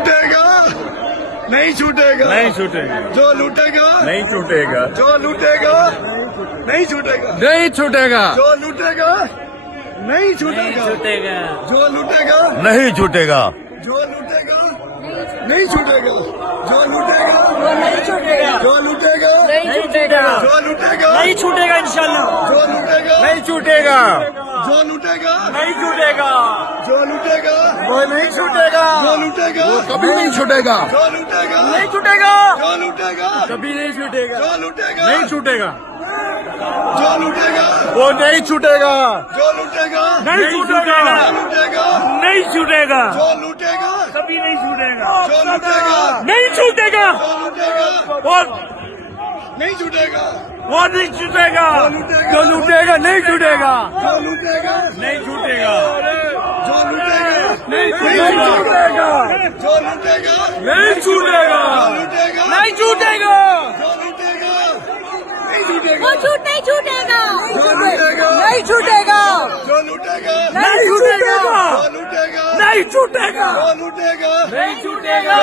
लूटेगा नहीं छूटेगा, नहीं छूटेगा, जो लूटेगा नहीं छूटेगा, जो लूटेगा नहीं छूटेगा, नहीं छूटेगा, जो लूटेगा नहीं छूटेगा, जो लूटेगा नहीं छूटेगा, जो लूटेगा नहीं छूटेगा, जो लूटेगा नहीं छूटेगा, जो लूटेगा नहीं छूटेगा, जो लूटेगा नहीं छूटेगा इंशाल्लाह, जो लूटेगा नहीं छूटेगा, जो लूटेगा नहीं छूटेगा, जो लूटेगा वो नहीं छूटेगा, जो लूटेगा वो कभी नहीं छूटेगा, जो लूटेगा नहीं छूटेगा, जो लूटेगा कभी नहीं छूटेगा, जो लूटेगा नहीं छूटेगा, जो लूटेगा वो नहीं छूटेगा, जो लूटेगा नहीं छूटेगा, जो लूटेगा नहीं छूटेगा, जो लूटेगा कभी नहीं छूटेगा, जो लूटेगा नहीं छूटेगा, जो लूटेगा वो नहीं छूटेगा, वो नहीं छूटेगा, जो लूटेगा नहीं छूटेगा, जो लूटेगा नहीं छूटेगा, जो लूटेगा नहीं छूटेगा, जो लूटेगा नहीं छूटेगा, लूटेगा नहीं छूटेगा, जो लूटेगा नहीं छूटेगा, वो छूट नहीं छूटेगा, जो लूटेगा नहीं छूटेगा, जो लूटेगा नहीं छूटेगा, जो लूटेगा नहीं छूटेगा, जो लूटेगा नहीं छूटेगा।